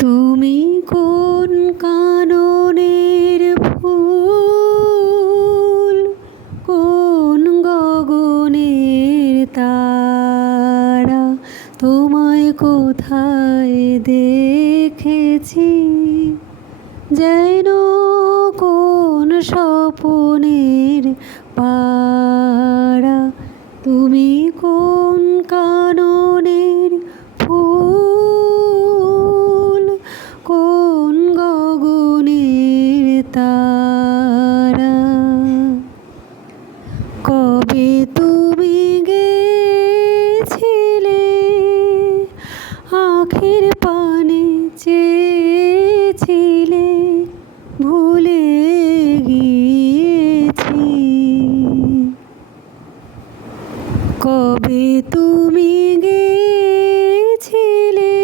তুমি কোন কাননের ফুল, কোন গগনের তারা, তোমায় কোথায় দেখেছি যেন কোন স্বপনের পাড়া। তুমি কোন কাননের ফুল, কোন গগনের তারা। কবে তুমি গেছিলে আখির পানে চেয়েছিলে, ভুলে গিয়েছি। কবে তুমি গেছিলে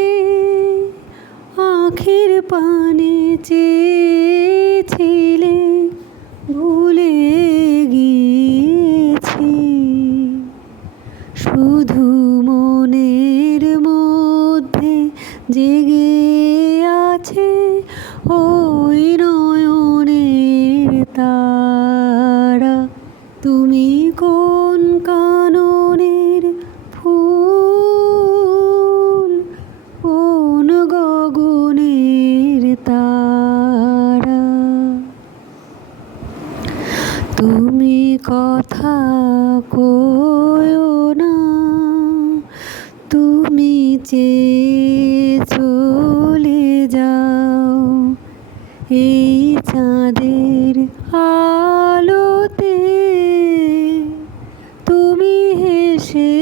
আখির পানে চেয়েছিলে, ভুলে গিয়েছি। শুধু মনের মধ্যে জেগে আছে ওই নয়নের তারা। তুমি কোন কাননের ফুল, কোন গগনের তারা। তুমি কথা কয়ো না, তুমি চেয়ে চলে যাও এই চাঁদের আলোতে। তুমি হেসে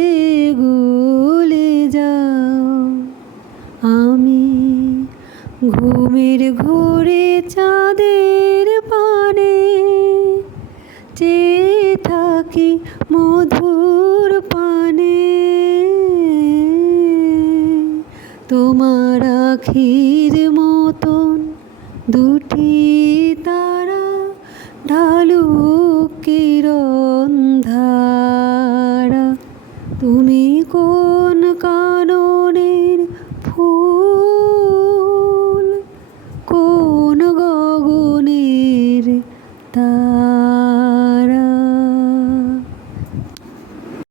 গলে যাও, আমি ঘুমের ঘোরে চাঁদের পানে চেয়ে থাকি মধুর পানে। তোমার আখির মতন দুটি